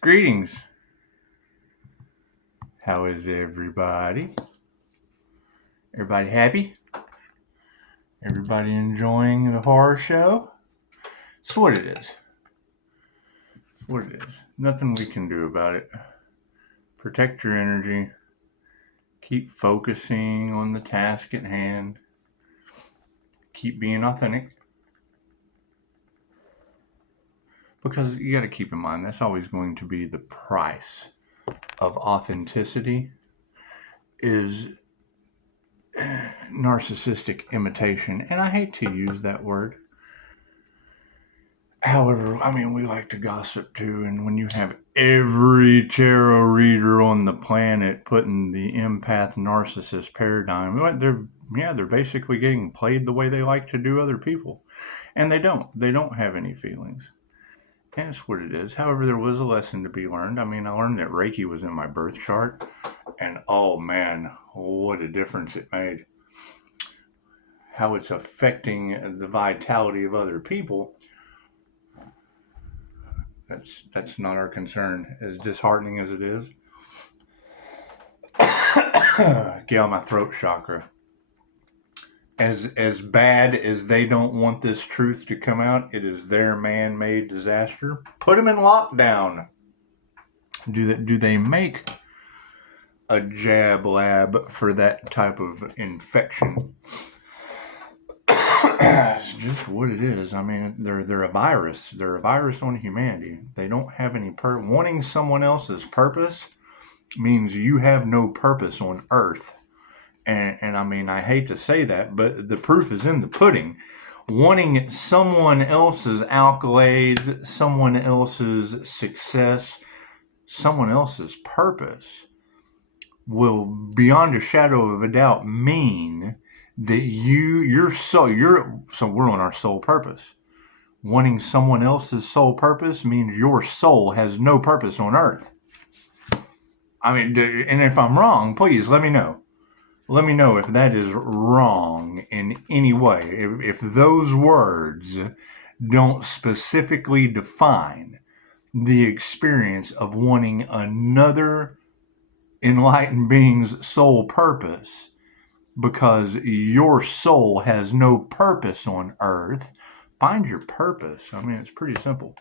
Greetings. How is everybody? Everybody happy? Everybody enjoying the horror show? It's what it is. It's what it is. Nothing we can do about it. Protect your energy. Keep focusing on the task at hand. Keep being authentic. Because you got to keep in mind, that's always going to be the price of authenticity is narcissistic imitation. And I hate to use that word. However, we like to gossip too. And when you have every tarot reader on the planet putting the empath narcissist paradigm, they're basically getting played the way they like to do other people. And they don't have any feelings. And it's what it is. However, there was a lesson to be learned. I learned that Reiki was in my birth chart. And oh man, what a difference it made. How it's affecting the vitality of other people. That's not our concern, as disheartening as it is. Get on my throat chakra. As bad as they don't want this truth to come out, it is their man-made disaster. Put them in lockdown. Do they make a jab lab for that type of infection? It's just what it is. They're a virus. They're a virus on humanity. They don't have any wanting someone else's purpose means you have no purpose on Earth. And I hate to say that, but the proof is in the pudding. Wanting someone else's accolades, someone else's success, someone else's purpose will, beyond a shadow of a doubt, mean that so we're on our soul purpose. Wanting someone else's soul purpose means your soul has no purpose on Earth. And if I'm wrong, please let me know. Let me know if that is wrong in any way. If those words don't specifically define the experience of wanting another enlightened being's soul purpose, because your soul has no purpose on Earth, find your purpose. It's pretty simple.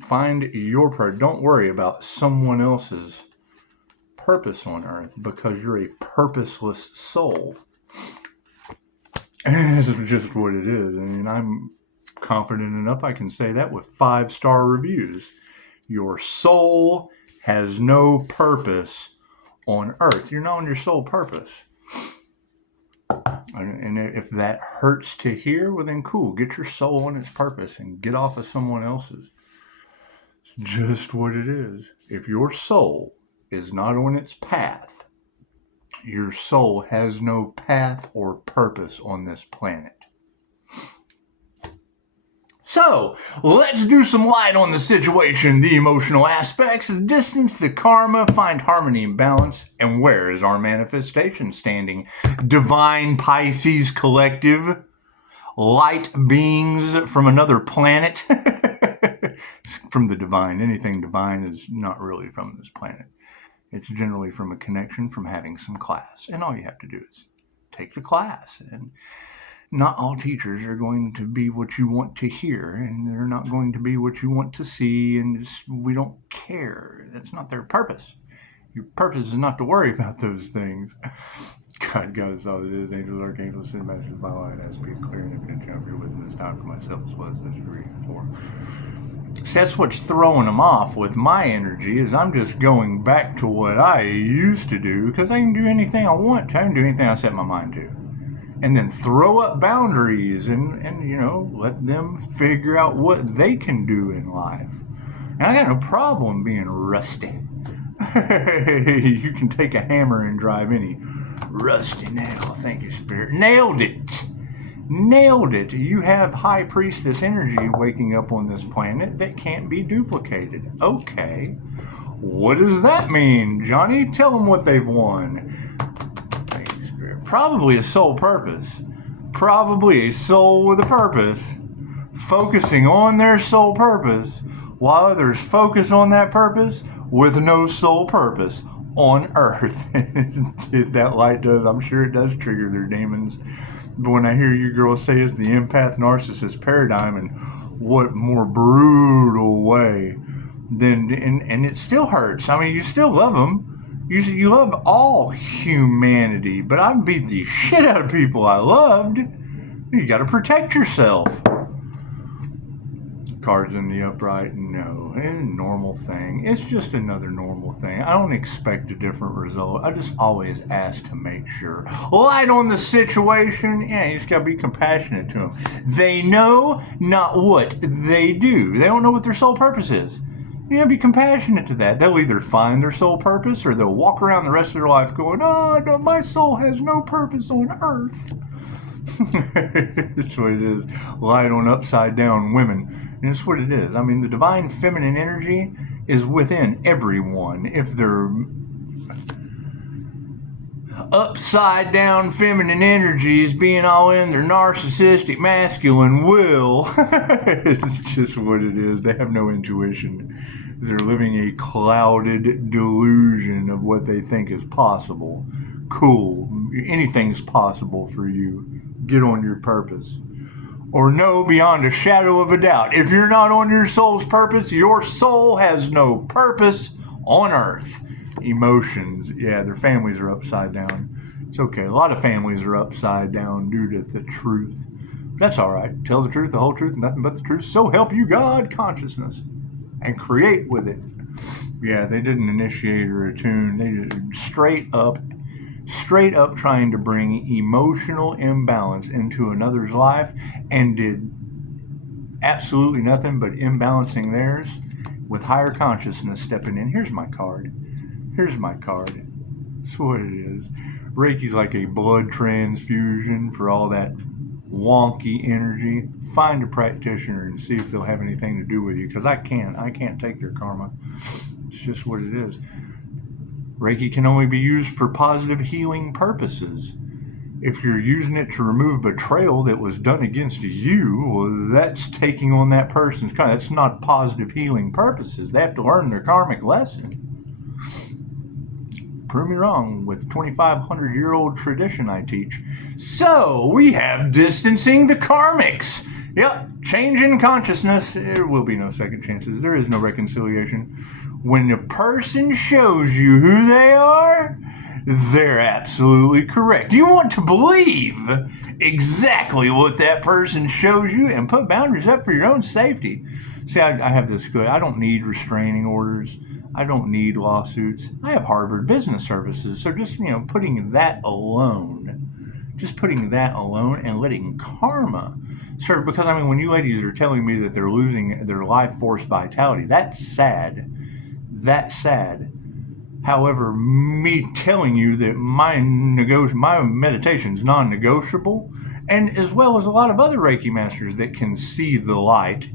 Find your purpose. Don't worry about someone else's purpose on Earth, because you're a purposeless soul. And this is just what it is. I'm confident enough I can say that with 5-star reviews. Your soul has no purpose on Earth. You're not on your soul purpose. And if that hurts to hear, well then cool. Get your soul on its purpose and get off of someone else's. It's just what it is. If your soul is not on its path, your soul has no path or purpose on this planet. So, let's do some light on the situation, the emotional aspects, the distance, the karma, find harmony and balance, and where is our manifestation standing? Divine Pisces collective, light beings from another planet. From the divine. Anything divine is not really from this planet. It's generally from a connection from having some class. And all you have to do is take the class. And not all teachers are going to be what you want to hear, and they're not going to be what you want to see, and we don't care. That's not their purpose. Your purpose is not to worry about those things. God is all it is. Angels, archangels, sin masters, by light, has to be clear and infinite channel of your wisdom this time for myself as well as this reading for. So that's what's throwing them off with my energy, is I'm just going back to what I used to do, because I can do anything I want to. I can do anything I set my mind to. And then throw up boundaries and let them figure out what they can do in life. And I got no problem being rusty. You can take a hammer and drive any rusty nail. Thank you, Spirit. Nailed it. You have High Priestess energy waking up on this planet that can't be duplicated. Okay. What does that mean, Johnny? Tell them what they've won. Probably a soul purpose. Probably a soul with a purpose. Focusing on their soul purpose while others focus on that purpose with no sole purpose on earth. That light does, I'm sure it does trigger their demons. But when I hear you girls say it's the empath narcissist paradigm, and what more brutal way than, and it still hurts. I mean, you still love them. You love all humanity, but I beat the shit out of people I loved. You got to protect yourself. Cards in the upright, no, it's a normal thing. It's just another normal thing. I don't expect a different result. I just always ask to make sure. Light on the situation. Yeah, you just gotta be compassionate to them. They know not what they do. They don't know what their sole purpose is. You gotta be compassionate to that. They'll either find their sole purpose, or they'll walk around the rest of their life going, "Oh, no, my soul has no purpose on earth." That's what it is. Light on upside down women. And it's what it is. I mean, the divine feminine energy is within everyone. If they're upside down feminine energies being all in their narcissistic masculine will, it's just what it is. They have no intuition. They're living a clouded delusion of what they think is possible. Cool. Anything's possible for you. Get on your purpose. Or know beyond a shadow of a doubt, if you're not on your soul's purpose, your soul has no purpose on earth. Emotions, yeah, their families are upside down. It's okay. A lot of families are upside down due to the truth. That's all right. Tell the truth, the whole truth, nothing but the truth. So help you God consciousness. And create with it. Yeah, they didn't initiate or attune. They just straight up trying to bring emotional imbalance into another's life, and did absolutely nothing but imbalancing theirs with higher consciousness stepping in. Here's my card. That's what it is. Reiki's like a blood transfusion for all that wonky energy. Find a practitioner and see if they'll have anything to do with you, because I can't take their karma. It's just what it is. Reiki can only be used for positive healing purposes. If you're using it to remove betrayal that was done against you, well, that's taking on that person's karma. That's not positive healing purposes. They have to learn their karmic lesson. Prove me wrong with the 2,500-year-old tradition I teach. So we have distancing the karmics. Yep, change in consciousness. There will be no second chances. There is no reconciliation. When a person shows you who they are, they're absolutely correct. You want to believe exactly what that person shows you and put boundaries up for your own safety. See, I have this good. I don't need restraining orders. I don't need lawsuits. I have Harvard Business Services. So just, putting that alone and letting karma serve. Because, when you ladies are telling me that they're losing their life force vitality, that's sad. However, me telling you that my meditation is non-negotiable, and as well as a lot of other Reiki masters that can see the light,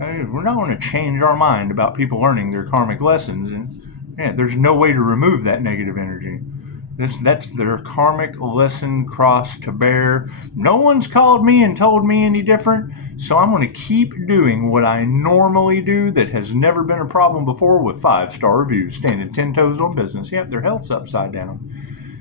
we're not going to change our mind about people learning their karmic lessons, and there's no way to remove that negative energy. That's their karmic lesson cross to bear. No one's called me and told me any different, so I'm going to keep doing what I normally do that has never been a problem before, with 5-star reviews, standing 10 toes on business. Yep, their health's upside down.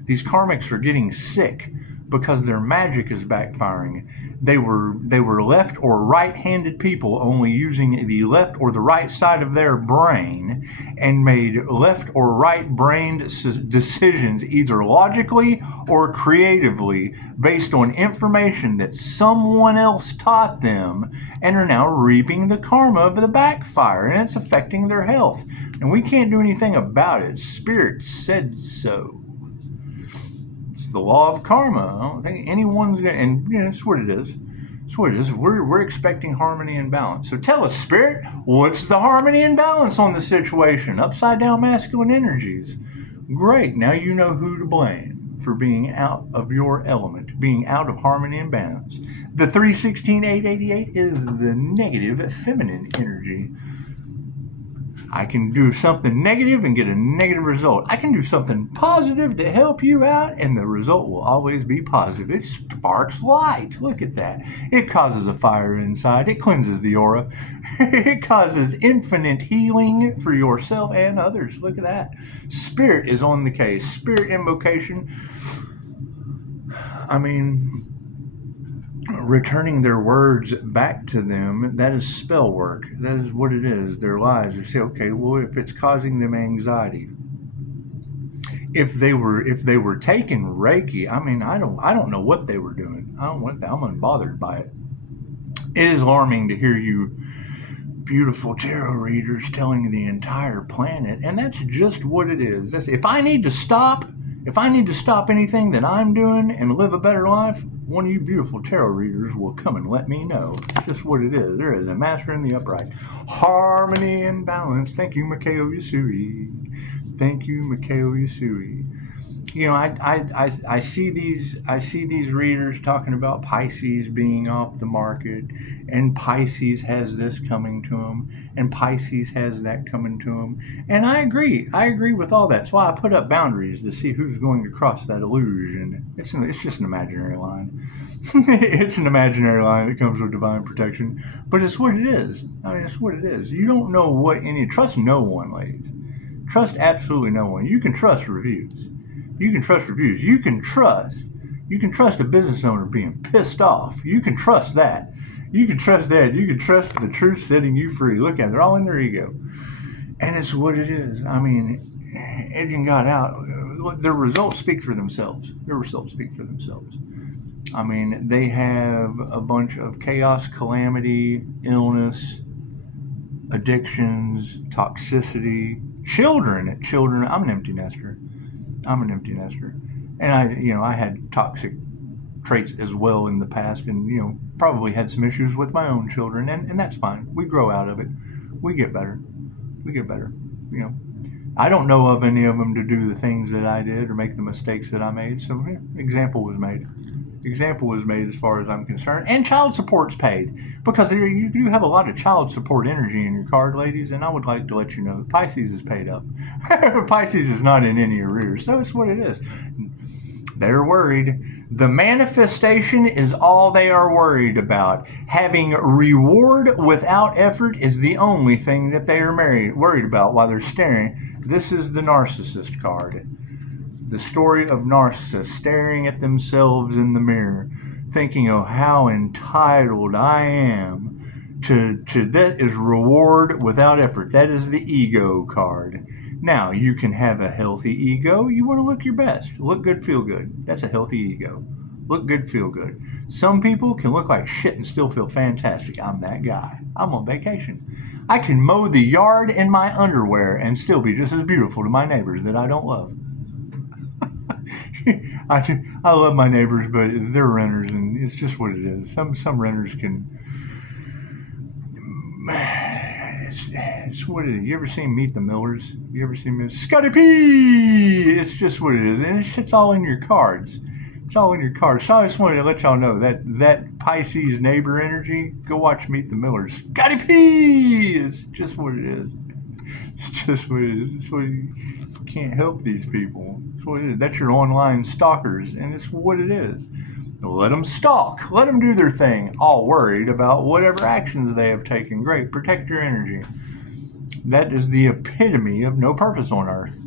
These karmics are getting sick because their magic is backfiring. They were left or right-handed people only using the left or the right side of their brain, and made left or right-brained decisions either logically or creatively based on information that someone else taught them, and are now reaping the karma of the backfire, and it's affecting their health. And we can't do anything about it. Spirit said so. It's the law of karma. I don't think anyone's going to, and that's what it is. That's what it is. We're expecting harmony and balance. So tell us, Spirit, what's the harmony and balance on the situation? Upside down masculine energies. Great. Now you know who to blame for being out of your element, being out of harmony and balance. The 316-888 is the negative feminine energy. I can do something negative and get a negative result. I can do something positive to help you out, and the result will always be positive. It sparks light. Look at that. It causes a fire inside. It cleanses the aura. It causes infinite healing for yourself and others. Look at that. Spirit is on the case. Spirit invocation. I mean, returning their words back to them, that is spell work. That is what it is, their lives. You say, okay, well, if it's causing them anxiety, if they were taking Reiki, I mean, I don't know what they were doing. I'm unbothered by it. It is alarming to hear you beautiful tarot readers telling the entire planet, and that's just what it is. If I need to stop anything that I'm doing and live a better life, one of you beautiful tarot readers will come and let me know. It's just what it is. There is a master in the upright. Harmony and balance. Thank you, Mikao Yasui. Thank you, Mikao Yasui. You know, I see these readers talking about Pisces being off the market, and Pisces has this coming to them, and Pisces has that coming to them, and I agree with all that. That's why I put up boundaries to see who's going to cross that illusion. It's just an imaginary line. It's an imaginary line that comes with divine protection, but it's what it is. I mean, it's what it is. You don't know what trust no one, ladies. Trust absolutely no one. You can trust reviews. You can trust reviews. You can trust a business owner being pissed off. You can trust that. You can trust that. You can trust the truth setting you free. Look at it. They're all in their ego. And it's what it is. I mean, edging God out, their results speak for themselves. Their results speak for themselves. I mean, they have a bunch of chaos, calamity, illness, addictions, toxicity, children. I'm an empty nester. And I had toxic traits as well in the past, and probably had some issues with my own children, and that's fine. We grow out of it. We get better. I don't know of any of them to do the things that I did or make the mistakes that I made. So example was made as far as I'm concerned. And child support's paid, because you do have a lot of child support energy in your card, ladies, and I would like to let you know that Pisces is paid up. Pisces is not in any arrears, so it's what it is. They're worried. The manifestation is all they are worried about. Having reward without effort is the only thing that they are worried about while they're staring. This is the narcissist card. The story of narcissists staring at themselves in the mirror, thinking, oh, how entitled I am to that is reward without effort. That is the ego card. Now, you can have a healthy ego. You want to look your best. Look good, feel good. That's a healthy ego. Look good, feel good. Some people can look like shit and still feel fantastic. I'm that guy. I'm on vacation. I can mow the yard in my underwear and still be just as beautiful to my neighbors that I don't love. I love my neighbors, but they're renters, and it's just what it is. Some renters can. It's what it is. You ever seen Meet the Millers? You ever seen Scotty P? It's just what it is, and it's all in your cards. It's all in your cards. So I just wanted to let y'all know that Pisces neighbor energy. Go watch Meet the Millers. Scotty P. It's just what it is. It's just what it is. It's what you can't help these people. It's what it is. That's your online stalkers, and it's what it is. Let them stalk. Let them do their thing. All worried about whatever actions they have taken. Great. Protect your energy. That is the epitome of no purpose on earth.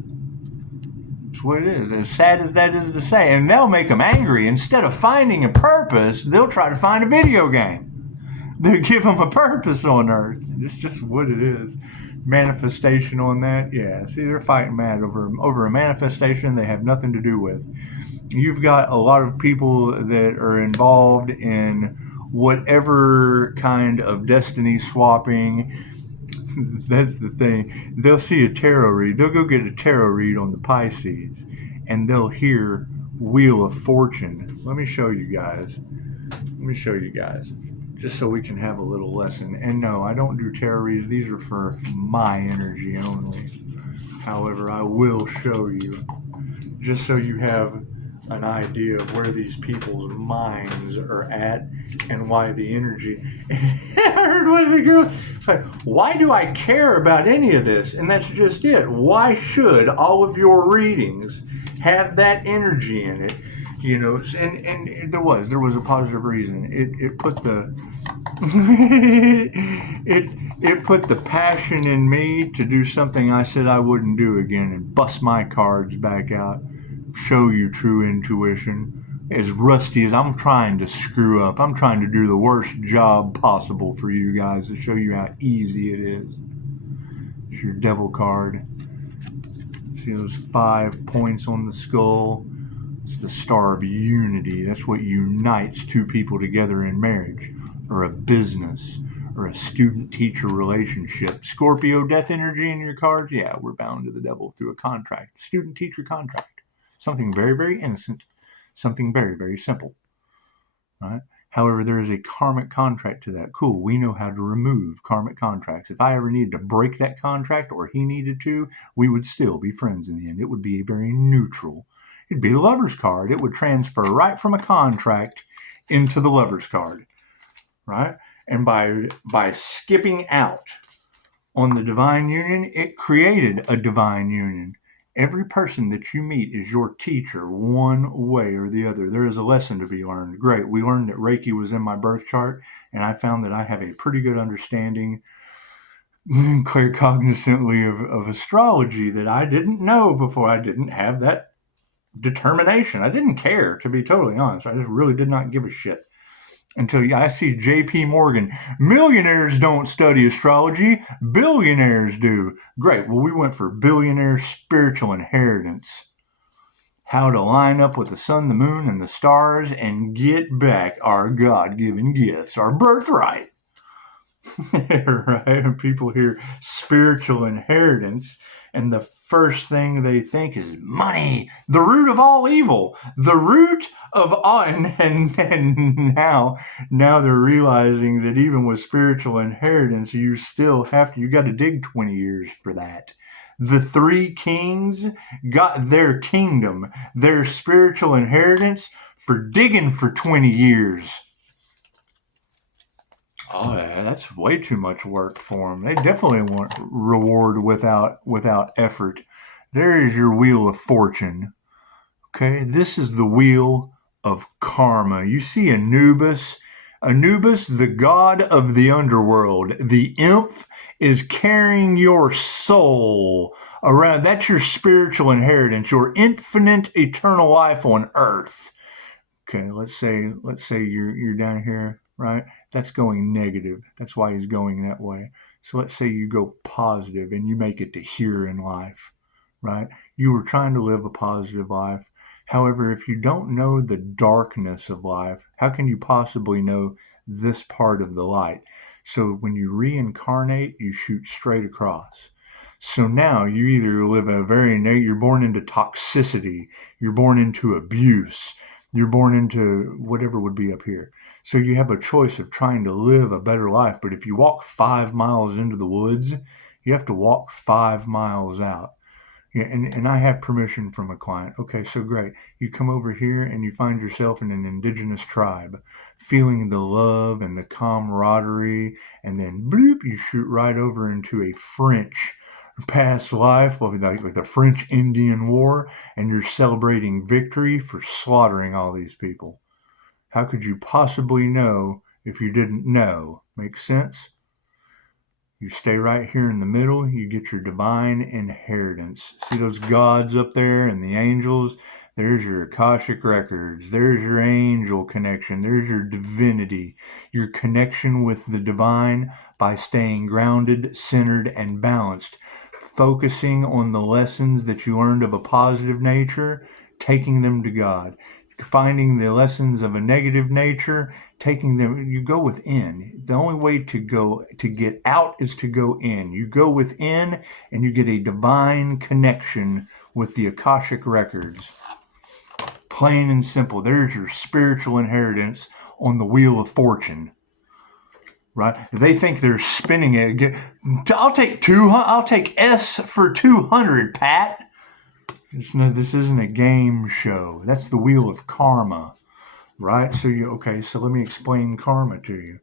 It's what it is. As sad as that is to say. And they'll make them angry. Instead of finding a purpose, they'll try to find a video game. They'll give them a purpose on earth. It's just what it is. Manifestation on that. Yeah. See, they're fighting mad over a manifestation they have nothing to do with. You've got a lot of people that are involved in whatever kind of destiny swapping. That's the thing. They'll see a tarot read. They'll go get a tarot read on the Pisces, and they'll hear Wheel of Fortune. Let me show you guys. Just so we can have a little lesson. And no, I don't do tarot reads. These are for my energy only. However, I will show you, just so you have an idea of where these people's minds are at and why the energy. I heard one of the girls, it's like, why do I care about any of this? And that's just it. Why should all of your readings have that energy in it? You know, and there was a positive reason. It put the it put the passion in me to do something I said I wouldn't do again, and bust my cards back out, show you true intuition. As rusty as I'm trying to screw up, I'm trying to do the worst job possible for you guys to show you how easy it is. It's your devil card. See those 5 points on the skull? It's the star of unity. That's what unites two people together in marriage, or a business, or a student-teacher relationship. Scorpio death energy in your cards? Yeah, we're bound to the devil through a contract. Student-teacher contract. Something very, very innocent. Something very, very simple. Right? However, there is a karmic contract to that. Cool, we know how to remove karmic contracts. If I ever needed to break that contract, or he needed to, we would still be friends in the end. It would be very neutral. It'd be the lover's card. It would transfer right from a contract into the lover's card, right? And by skipping out on the divine union, it created a divine union. Every person that you meet is your teacher one way or the other. There is a lesson to be learned. Great. We learned that Reiki was in my birth chart, and I found that I have a pretty good understanding claircognizantly of astrology that I didn't know before. I didn't have that determination. I didn't care, to be totally honest. I just really did not give a shit until I see J.P. Morgan. Millionaires don't study astrology. Billionaires do. Great. Well, we went for billionaire spiritual inheritance. How to line up with the sun, the moon, and the stars and get back our God-given gifts, our birthright. Right? And people hear spiritual inheritance, and the first thing they think is money, the root of all evil, the root of all. And now they're realizing that even with spiritual inheritance, you still have to, you got to dig 20 years for that. The 3 kings got their kingdom, their spiritual inheritance, for digging for 20 years. Oh, yeah, that's way too much work for them. They definitely want reward without effort. There is your wheel of fortune. Okay, this is the wheel of karma. You see Anubis. Anubis, the god of the underworld. The imp is carrying your soul around. That's your spiritual inheritance, your infinite eternal life on earth. Okay, let's say you're down here, right? That's going negative. That's why he's going that way. So let's say you go positive and you make it to here in life, right? You were trying to live a positive life. However, if you don't know the darkness of life, how can you possibly know this part of the light? So when you reincarnate, you shoot straight across. So now you either live a you're born into toxicity, you're born into abuse, you're born into whatever would be up here. So you have a choice of trying to live a better life. But if you walk 5 miles into the woods, you have to walk 5 miles out. Yeah, and I have permission from a client. Okay, so great. You come over here and you find yourself in an indigenous tribe, feeling the love and the camaraderie, and then bloop, you shoot right over into a French past life, like the French Indian War, and you're celebrating victory for slaughtering all these people. How could you possibly know if you didn't know? Make sense? You stay right here in the middle, you get your divine inheritance. See those gods up there and the angels? There's your Akashic Records. There's your angel connection. There's your divinity, your connection with the divine by staying grounded, centered, and balanced, focusing on the lessons that you learned of a positive nature, taking them to God. Finding the lessons of a negative nature, taking them, you go within. The only way to get out is to go in. You go within and you get a divine connection with the Akashic Records. Plain and simple. There's your spiritual inheritance on the wheel of fortune. Right? They think they're spinning it. I'll take S for 200, Pat. This isn't a game show. That's the wheel of karma, right? So so let me explain karma to you,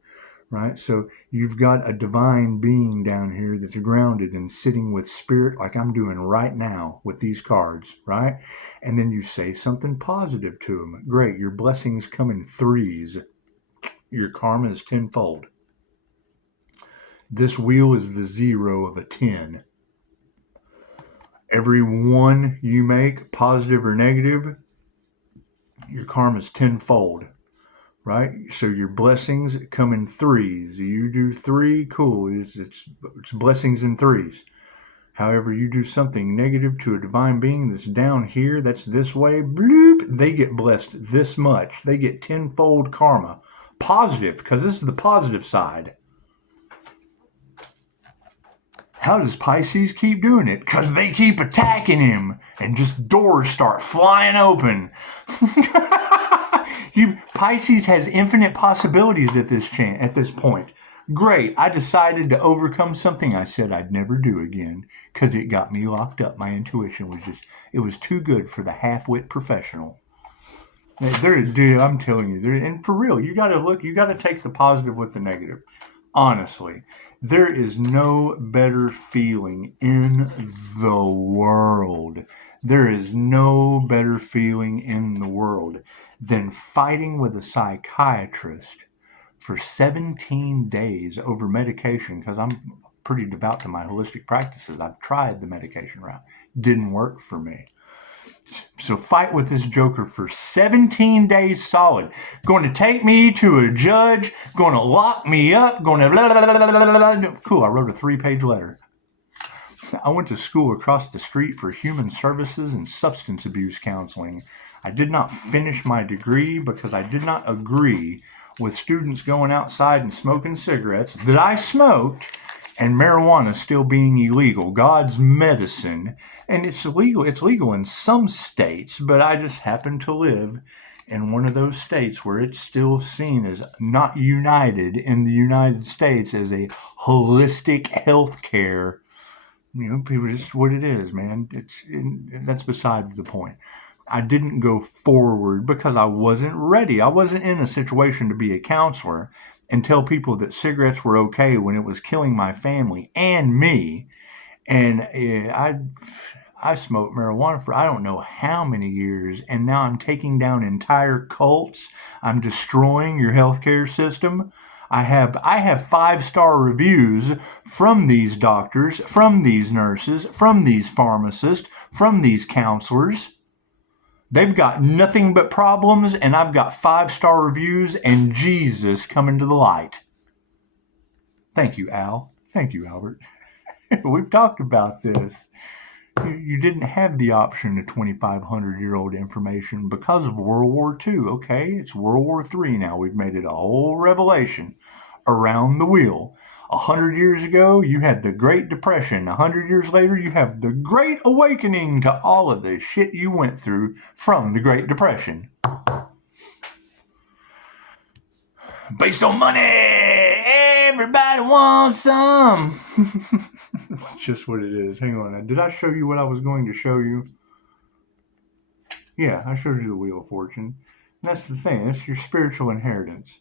right? So you've got a divine being down here that's grounded and sitting with spirit like I'm doing right now with these cards, right? And then you say something positive to them. Great, your blessings come in threes. Your karma is tenfold. This wheel is the 0 of a 10. Every one you make, positive or negative, your karma is tenfold, right? So your blessings come in threes. You do 3, cool. It's blessings in threes. However, you do something negative to a divine being that's down here, that's this way, bloop, they get blessed this much. They get tenfold karma. Positive, because this is the positive side. How does Pisces keep doing it? Because they keep attacking him and just doors start flying open. Pisces has infinite possibilities at this point. Great, I decided to overcome something I said I'd never do again because it got me locked up. My intuition it was too good for the half-wit professional. Dude, I'm telling you, and for real, you got to take the positive with the negative. Honestly, there is no better feeling in the world. There is no better feeling in the world than fighting with a psychiatrist for 17 days over medication, because I'm pretty devout to my holistic practices. I've tried the medication route. Didn't work for me. So fight with this joker for 17 days solid. Going to take me to a judge, going to lock me up, going to blah, blah, blah, blah, blah, blah. Cool, I wrote a 3-page letter. I went to school across the street for human services and substance abuse counseling. I did not finish my degree because I did not agree with students going outside and smoking cigarettes that I smoked, and marijuana still being illegal. God's medicine. And it's legal in some states, but I just happen to live in one of those states where it's still seen as not united in the United States as a holistic health care. People, just what it is, man. That's besides the point. I didn't go forward because I wasn't ready. I wasn't in a situation to be a counselor and tell people that cigarettes were okay when it was killing my family and me. And I smoked marijuana for I don't know how many years, and now I'm taking down entire cults. I'm destroying your healthcare system. I have 5-star reviews from these doctors, from these nurses, from these pharmacists, from these counselors. They've got nothing but problems, and I've got 5-star reviews and Jesus coming to the light. Thank you, Al. Thank you, Albert. We've talked about this. You didn't have the option of 2,500-year-old information because of World War II. Okay, it's World War III now. We've made it a whole revelation around the wheel. 100 years ago, you had the Great Depression. 100 years later, you have the Great Awakening to all of the shit you went through from the Great Depression. Based on money, everybody wants some. It's just what it is. Hang on. Did I show you what I was going to show you? Yeah, I showed you the Wheel of Fortune. And that's the thing. It's your spiritual inheritance,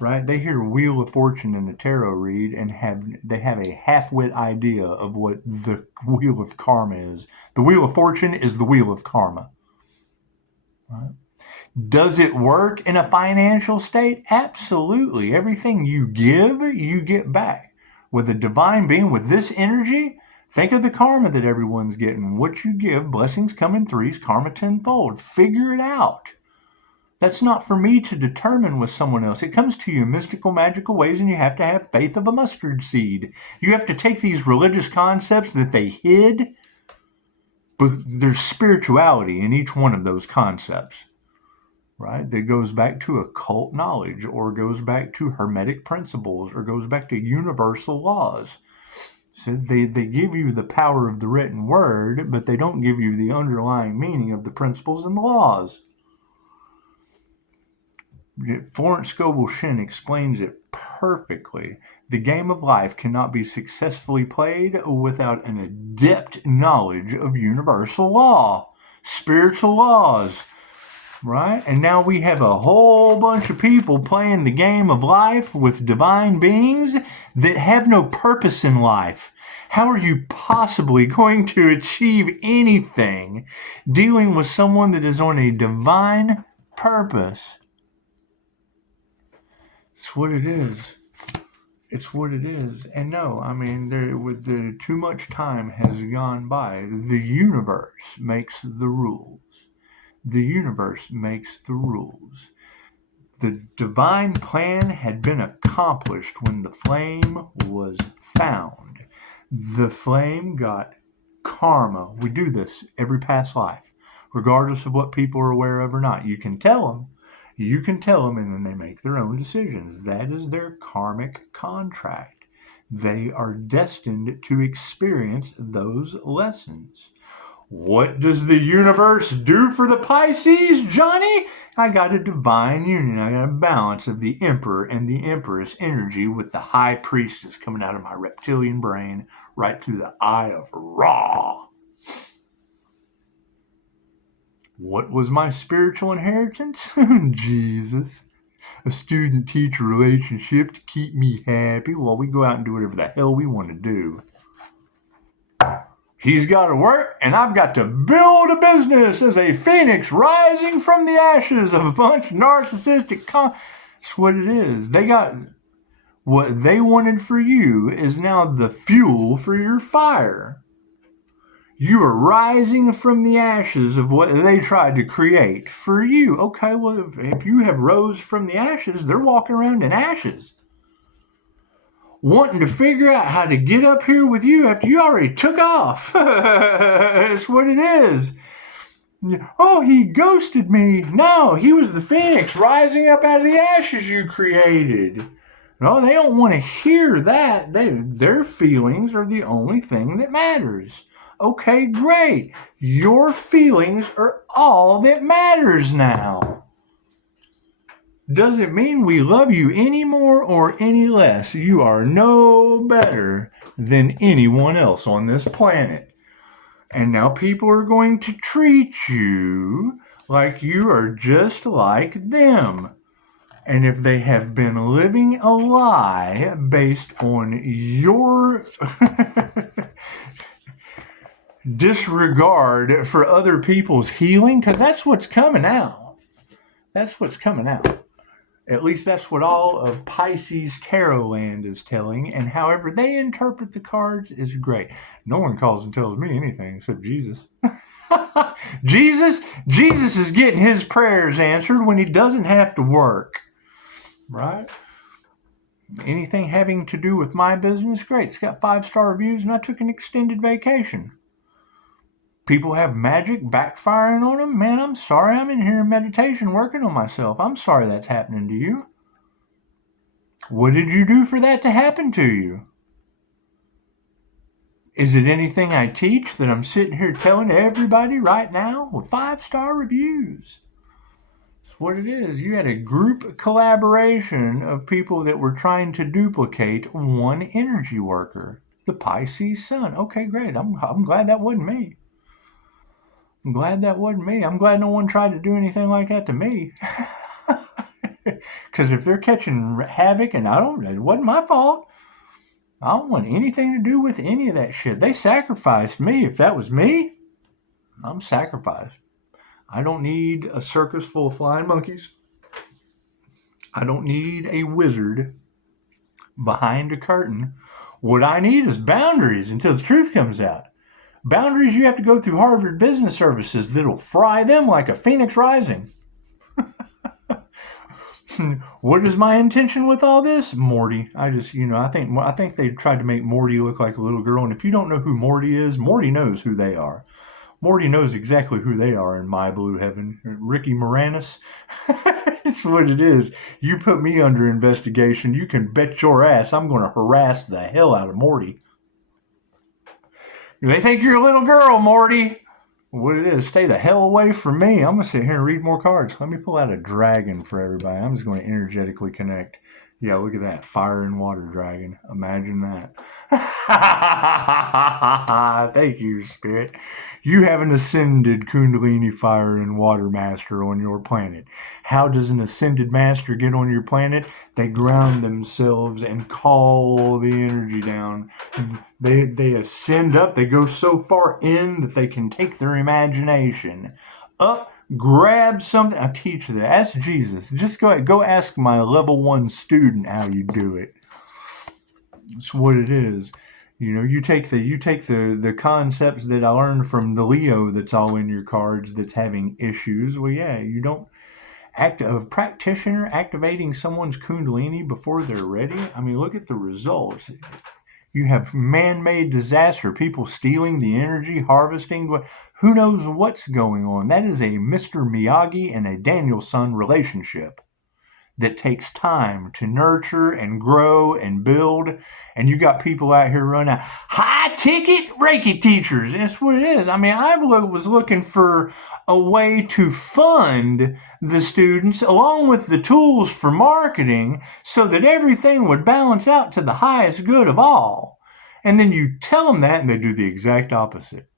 right? They hear Wheel of Fortune in the tarot read and they have a half-wit idea of what the Wheel of Karma is. The Wheel of Fortune is the Wheel of Karma. Right? Does it work in a financial state? Absolutely. Everything you give, you get back. With a divine being, with this energy, think of the karma that everyone's getting. What you give, blessings come in threes, karma tenfold. Figure it out. That's not for me to determine with someone else. It comes to you in mystical, magical ways, and you have to have faith of a mustard seed. You have to take these religious concepts that they hid, but there's spirituality in each one of those concepts. Right? That goes back to occult knowledge, or goes back to hermetic principles, or goes back to universal laws. So they give you the power of the written word, but they don't give you the underlying meaning of the principles and the laws. Florence Scovel Shinn explains it perfectly. The game of life cannot be successfully played without an adept knowledge of universal law. spiritual laws, right? And now we have a whole bunch of people playing the game of life with divine beings that have no purpose in life. How are you possibly going to achieve anything dealing with someone that is on a divine purpose? It's what it is. It's what it is. And no, I mean, too much time has gone by. The universe makes the rules. The universe makes the rules. The divine plan had been accomplished when the flame was found. The flame got karma. We do this every past life, regardless of what people are aware of or not. You can tell them, and then they make their own decisions. That is their karmic contract. They are destined to experience those lessons. What does the universe do for the Pisces, Johnny? I got a divine union. I got a balance of the Emperor and the Empress energy with the High Priestess coming out of my reptilian brain right through the eye of Ra. What was my spiritual inheritance? Jesus. A student-teacher relationship to keep me happy while we go out and do whatever the hell we want to do. He's got to work, and I've got to build a business as a phoenix rising from the ashes of a bunch of narcissistic That's what it is. They got what they wanted for you is now the fuel for your fire. You are rising from the ashes of what they tried to create for you. Okay, well, if you have rose from the ashes, they're walking around in ashes, wanting to figure out how to get up here with you after you already took off. That's what it is. Oh, he ghosted me. No, he was the phoenix rising up out of the ashes you created. No, they don't want to hear that. Their feelings are the only thing that matters. Okay, great. Your feelings are all that matters now. Doesn't mean we love you any more or any less. You are no better than anyone else on this planet. And now people are going to treat you like you are just like them. And if they have been living a lie based on your disregard for other people's healing, because that's what's coming out. That's what's coming out. At least that's what all of Pisces Tarot land is telling, and however they interpret the cards is great. No one calls and tells me anything except Jesus. Jesus is getting his prayers answered when he doesn't have to work, right? Anything having to do with my business, great. It's got 5-star reviews, and I took an extended vacation. People have magic backfiring on them. Man, I'm sorry. I'm in here in meditation working on myself. I'm sorry that's happening to you. What did you do for that to happen to you? Is it anything I teach that I'm sitting here telling everybody right now with 5-star reviews? That's what it is. You had a group collaboration of people that were trying to duplicate one energy worker, the Pisces sun. Okay, great. I'm glad that wasn't me. I'm glad that wasn't me. I'm glad no one tried to do anything like that to me. Because if they're catching havoc and it wasn't my fault. I don't want anything to do with any of that shit. They sacrificed me. If that was me, I'm sacrificed. I don't need a circus full of flying monkeys. I don't need a wizard behind a curtain. What I need is boundaries until the truth comes out. Boundaries you have to go through Harvard Business Services that'll fry them like a phoenix rising. What is my intention with all this? Morty. I think they tried to make Morty look like a little girl. And if you don't know who Morty is, Morty knows who they are. Morty knows exactly who they are in my blue heaven. Ricky Moranis. It's what it is. You put me under investigation, you can bet your ass I'm going to harass the hell out of Morty. They think you're a little girl, Morty. What it is, stay the hell away from me. I'm going to sit here and read more cards. Let me pull out a dragon for everybody. I'm just going to energetically connect. Yeah, look at that. Fire and water dragon. Imagine that. Thank you, Spirit. You have an ascended Kundalini fire and water master on your planet. How does an ascended master get on your planet? They ground themselves and call the energy down. They ascend up. They go so far in that they can take their imagination up, grab something. I teach that. Ask Jesus. Just go ask my level 1 student how you do it. That's what it is. You take the concepts that I learned from the Leo that's all in your cards that's having issues. Well, yeah, you don't act a practitioner activating someone's Kundalini before they're ready. I mean, look at the results. You have man-made disaster, people stealing the energy, harvesting. Who knows what's going on? That is a Mr. Miyagi and a Daniel-son relationship that takes time to nurture and grow and build. And you got people out here running high-ticket Reiki teachers. That's what it is. I mean, I was looking for a way to fund the students along with the tools for marketing so that everything would balance out to the highest good of all. And then you tell them that and they do the exact opposite.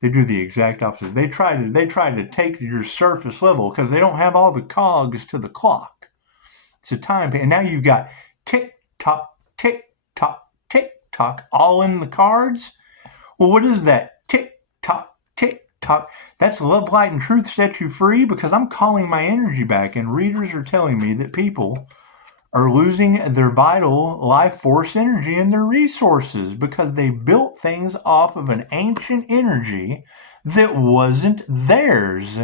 They do the exact opposite. They try to take your surface level because they don't have all the cogs to the clock. It's a time, and now you've got tick tock, all in the cards. Well, what is that? Tick tock. That's love, light, and truth set you free, because I'm calling my energy back, and readers are telling me that people are losing their vital life force energy and their resources because they built things off of an ancient energy that wasn't theirs.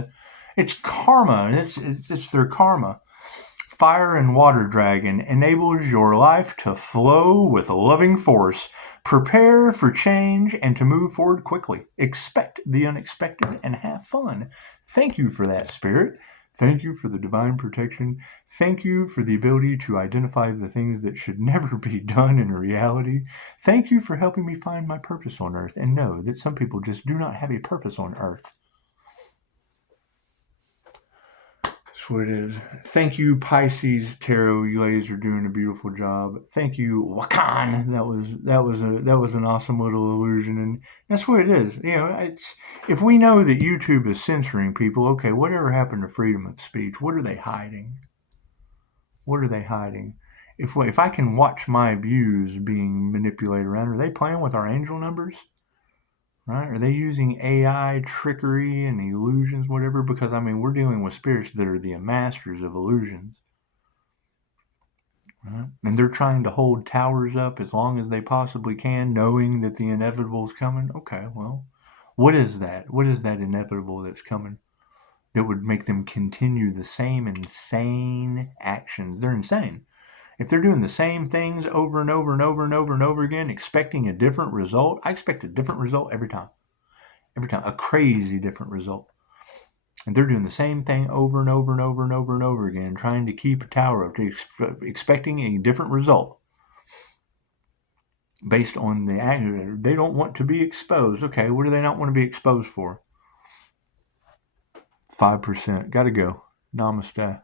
It's karma. It's their karma. Fire and water dragon enables your life to flow with loving force. Prepare for change and to move forward quickly. Expect the unexpected and have fun. Thank you for that, Spirit. Thank you for the divine protection. Thank you for the ability to identify the things that should never be done in reality. Thank you for helping me find my purpose on Earth and know that some people just do not have a purpose on Earth. That's what it is. Thank you, Pisces Tarot. You ladies are doing a beautiful job. Thank you, Wakan. That was an awesome little illusion, and that's what it is. It's if we know that YouTube is censoring people, okay, whatever happened to freedom of speech? What are they hiding? What are they hiding? If I can watch my views being manipulated around, are they playing with our angel numbers? Right? Are they using AI trickery and illusions, whatever? Because, I mean, we're dealing with spirits that are the masters of illusions. Right? And they're trying to hold towers up as long as they possibly can, knowing that the inevitable is coming. Okay, well, what is that? What is that inevitable that's coming that would make them continue the same insane actions? They're insane. If they're doing the same things over and over and over and over and over again, expecting a different result, I expect a different result every time. Every time, a crazy different result. And they're doing the same thing over and over and over and over and over again, trying to keep a tower up, expecting a different result based on the act. They don't want to be exposed. Okay, what do they not want to be exposed for? 5%. Gotta go. Namaste.